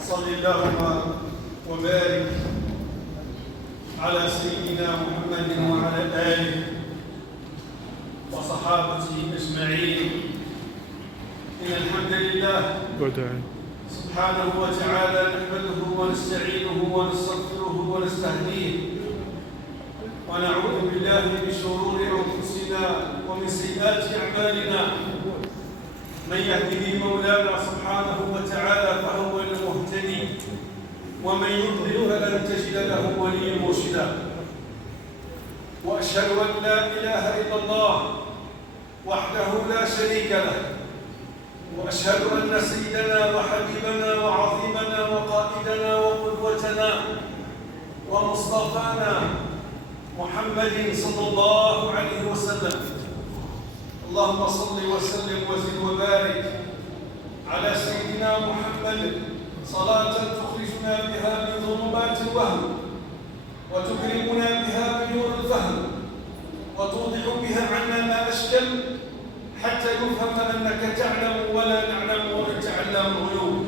وصل اللهم وبارك على سيدنا محمد وعلى آله وصحابته أجمعين. إن الحمد لله سبحانه وتعالى نحمده ونستعينه ونستغفره ونستهديه ونعوذ بالله من شرور أنفسنا ومن سيئات أعمالنا. من يهده مولانا سبحانه وتعالى فهو المهتدي ومن يضلل فلن تجد له وليا مرشدا. وأشهد أن لا إله إلا الله وحده لا شريك له، وأشهد أن سيدنا وحبيبنا وعظيمنا وقائدنا وقدوتنا ومصطفانا محمد صلى الله عليه وسلم. اللهم صل وسلم وزد وبارك على سيدنا محمد صلاة تخرجنا بها من ظلمات الوهم وتكرمنا بها بنور الفهم وتوضح بها عنا ما أشكل حتى يفهم أنك تعلم ولا نعلم وأنت علام الغيوب.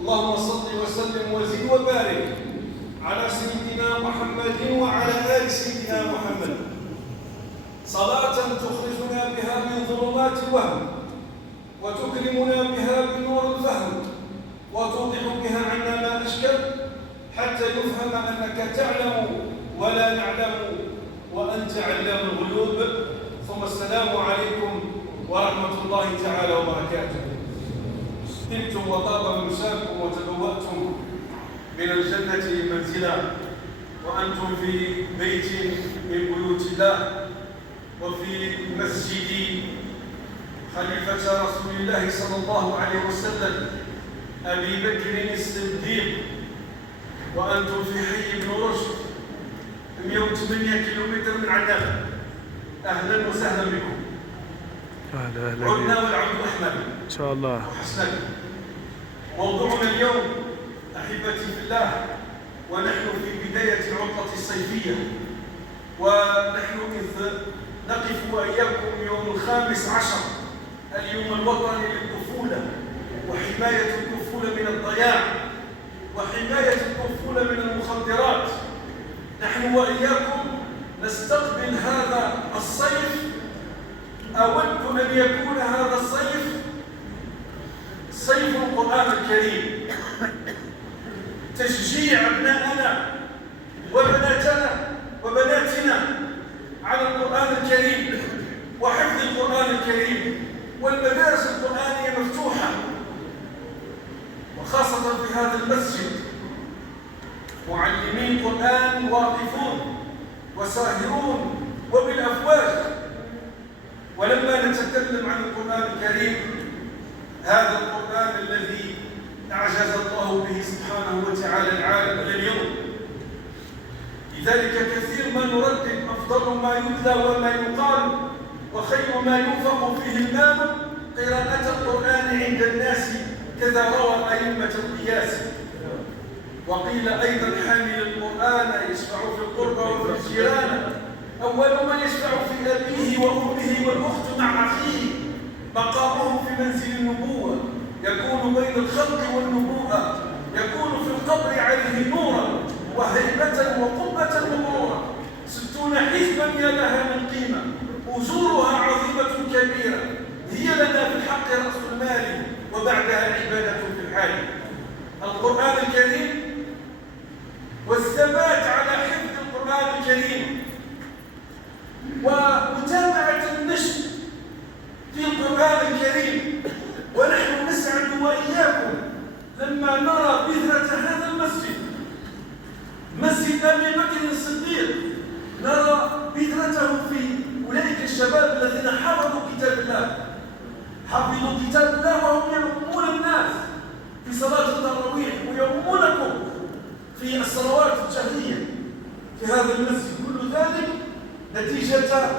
اللهم صل وسلم وزد وبارك على سيدنا محمد وعلى آل سيدنا محمد صلاة تخرجنا بها من ظلمات الوهم وتكرمنا بها بنور الفهم وتوضح بها عنا ما أشكل حتى يفهم أنك تعلم ولا نعلم وأنت علام الغيوب. ثم السلام عليكم ورحمة الله تعالى وبركاته. طبتم وطاب ممشاكم وتبوأتم من الجنة منزلا وأنتم في بيت من بيوت الله وفي مسجد خليفة رسول الله صلى الله عليه وسلم أبي بكر الصديق، وأنتم في حي بن رشد 108 كيلومتر من عدن. أهلا وسهلا بكم. عدنا والعود أحمد إن شاء الله وحسنا. موضوعنا اليوم أحبتي في الله، ونحن في بداية العطلة الصيفية، ونحن إذ نقف وإياكم يوم 15 اليوم الوطني للطفولة وحماية الطفولة من الضياع وحماية الطفولة من المخدرات. نحن وإياكم نستقبل هذا الصيف. أود أن يكون هذا الصيف صيف القرآن الكريم، تشجيع أبنائنا وبناتنا على القرآن الكريم وحفظ القرآن الكريم، والمدارس القرآنية مفتوحة، وخاصة في هذا المسجد معلمين قرآن واقفون وساهرون وبالأفواج. ولما نتكلم عن القرآن الكريم، هذا القرآن الذي أعجز الله به سبحانه وتعالى العالم إلى اليوم، لذلك كثير ما نردد أفضل ما يتلى وما يقال وخير ما ينفق فيه المال قراءة القرآن عند الناس، كذا روى أئمة القياس. وقيل أيضا حامل القرآن يشفع في القربى وفي الجيران، أول من يشفع في أبيه وأمه والأخت مع أخيه، مقامه في منزل النبوة، يكون بين الخلق والنبوءة، يكون في القبر عليه نورا وهيبة وقبة ونورا، 60 حزبا يا لها من قيمة، أجورها عظيمة كبيرة، هي لنا في الحق رأس المال وبعدها عبادة في الحال. القرآن الكريم والثبات على حفظ القرآن الكريم ومتابعة النشر في القرآن الكريم. ونحن نسعد وإياكم لما نرى بذرة هذا المسجد، مسجد أبي بكر الصديق، نرى بذرته في أولئك الشباب الذين حفظوا كتاب الله، حفظوا كتاب الله وهم يؤمون الناس في صلاة التراويح ويؤمونكم في الصلوات الجهرية في هذا المسجد. كل ذلك نتيجة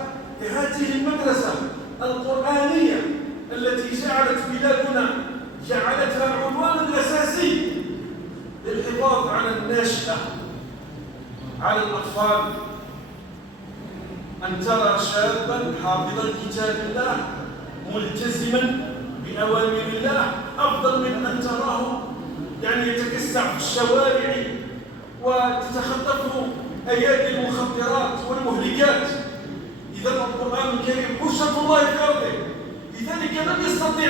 لهذه المدرسة القرآنية التي جعلت بلادنا جعلتها العنوان الأساسي للحفاظ على الناشئة، على الأطفال. أن ترى شابا حافظا كتاب الله ملتزما بأوامر الله أفضل من أن تراه الشوارع وتتخطفه أيادي المخدرات والمهلكات. إذا القرآن الكريم حجة الله في أرضه. لذلك لم يستطيع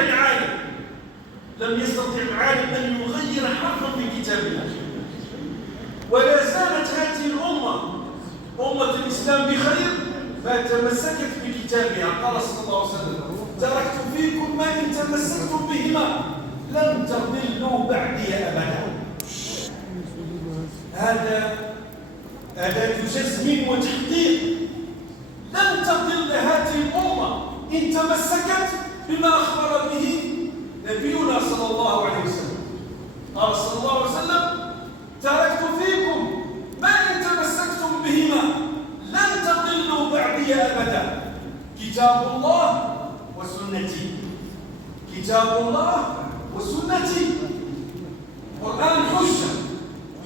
العالم أن يغير حرفا في كتاب الله. ولا زالت هذه الأمة أمة الإسلام بخير ما تمسكت بكتابها. قال صلى الله عليه وسلم: تركت فيكم ما إن تمسكتم بهما لن تضلوا بعدي أبدا. هذا أداة جزم وتحقيق. لن تضل هذه الأمة إن تمسكت بما أخبر به نبينا صلى الله عليه وسلم. قال صلى الله عليه وسلم: تركت فيكم ما إن تمسكتم بهما لن تضلوا بعدي أبدا، كتاب الله وسنتي. كتاب الله وسنتي. القرآن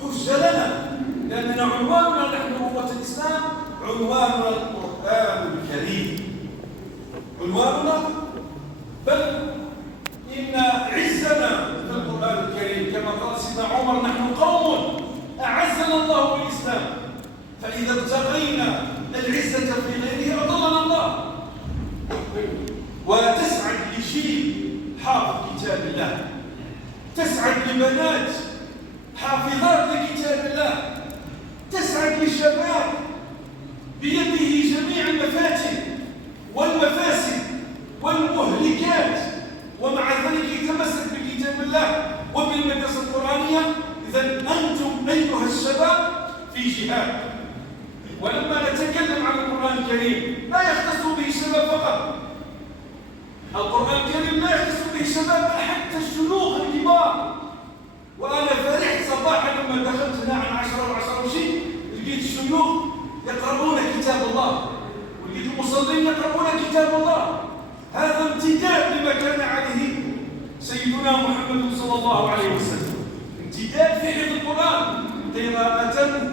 حجة لنا، لأننا عنواننا نحن أمة الإسلام عنواننا القرآن الكريم. عنواننا، بل إن عزنا في القرآن الكريم كما قال سيدنا عمر: نحن قوم أعزنا الله بالإسلام، فإذا ابتغينا العزة في غيره أضلنا الله. وتسعد لجيل حافظ كتاب الله، تسعد لبنات حافظات لكتاب الله، تسعد للشباب بيده جميع المفاتن والمفاسد والمهلكات، ومع ذلك يتمسك بكتاب الله وبالمدرسة القرآنية. إذن أنتم أيها الشباب في جهاد. ولما نتكلم عن القرآن الكريم لا يختص به الشباب فقط. القرآن الكريم لا يختص به الشباب بل حتى الشيوخ الكبار. وأنا فرحت صباحا لما دخلت هنا عن 10 وشيء، لقيت الشيوخ يقرؤون كتاب الله، ولقيت المصلين يقرؤون كتاب الله. هذا امتداد لما كان عليه سيدنا محمد صلى الله عليه وسلم، امتداد في حفظ القرآن، قراءة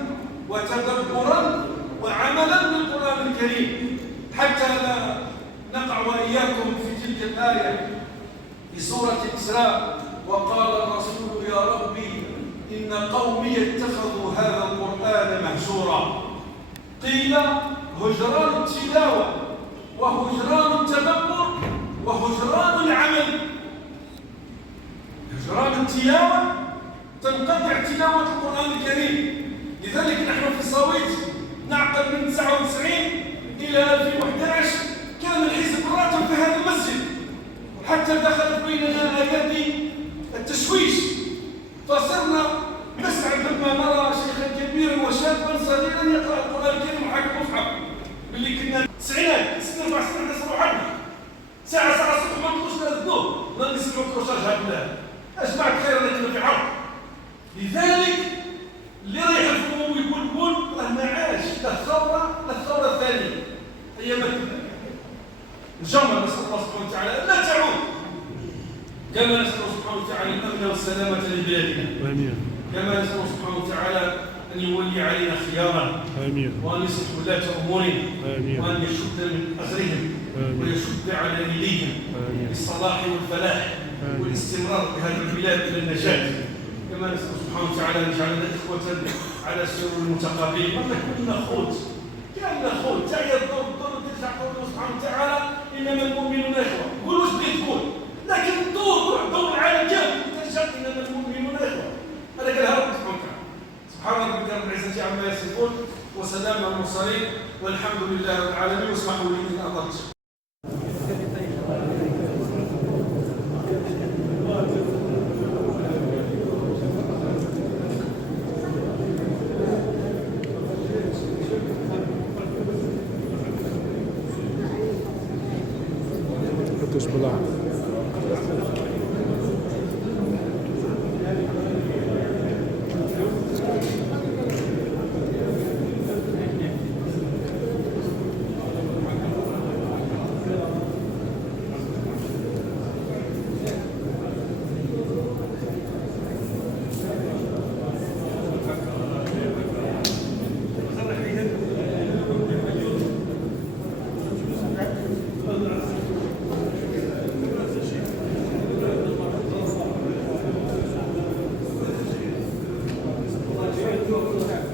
وتدبرا وعملا بالقرآن الكريم، حتى لا نقع وإياكم في تلك الآية في سورة الإسراء: وقال الرسول يا ربي إن قومي اتخذوا هذا القرآن مهجورا. قيل هجران التلاوة وهجران التدبر وهجران العمل. هجران التلاوة تنقطع تلاوة القرآن الكريم. لذلك نحن في صويت نعقد من 99 إلى 2011 كان الحزب راتب في هذا المسجد، حتى دخلت بيننا أيادي التشويش، فصرنا نسعد لما نرى شيخا كبيرا وشابا صغيرا يقرأ القرآن الكريم وحاكم المصحف. اللي كنا التسعينات 4 سنين نصروا عنه ساعة الصبح ما نطلعوش للظهر ما نسمعوا كروشاج هكذا. اش بعد خير اللي في عرض. لذلك اللي رايح الفمو ويقول راه ما عاش الثورة الثانية هي الجمر. نسأل الله سبحانه وتعالى أن لا تعود، كما نسأل الله سبحانه وتعالى الأمن والسلامة لبلادنا، كما نسأل الله سبحانه وتعالى أن يولي علينا خيارا، وأن يصلح ولاة أمورنا، وأن يشد من أزرهم ويشد على يديهم للصلاح والفلاح والاستمرار بهذه البلاد إلى النجاة. كما نسأل سبحانه وتعالى أن يجعلنا إخوة على سرور المتقابلين. ما كنا خوت، كأننا خوت، تعيا الدور ترجع قوله سبحانه وتعالى إنما المؤمنون إخوة. قول واش بغيت تقول، لكن دور العالم كامل ترجع إنما المؤمنون إخوة. هذا كلام ربي سبحانه وتعالى. سبحان ربك رب العزة عما يصفون وسلام على المرسلين والحمد لله رب العالمين. واسمحوا لي إن أطلت.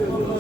الله.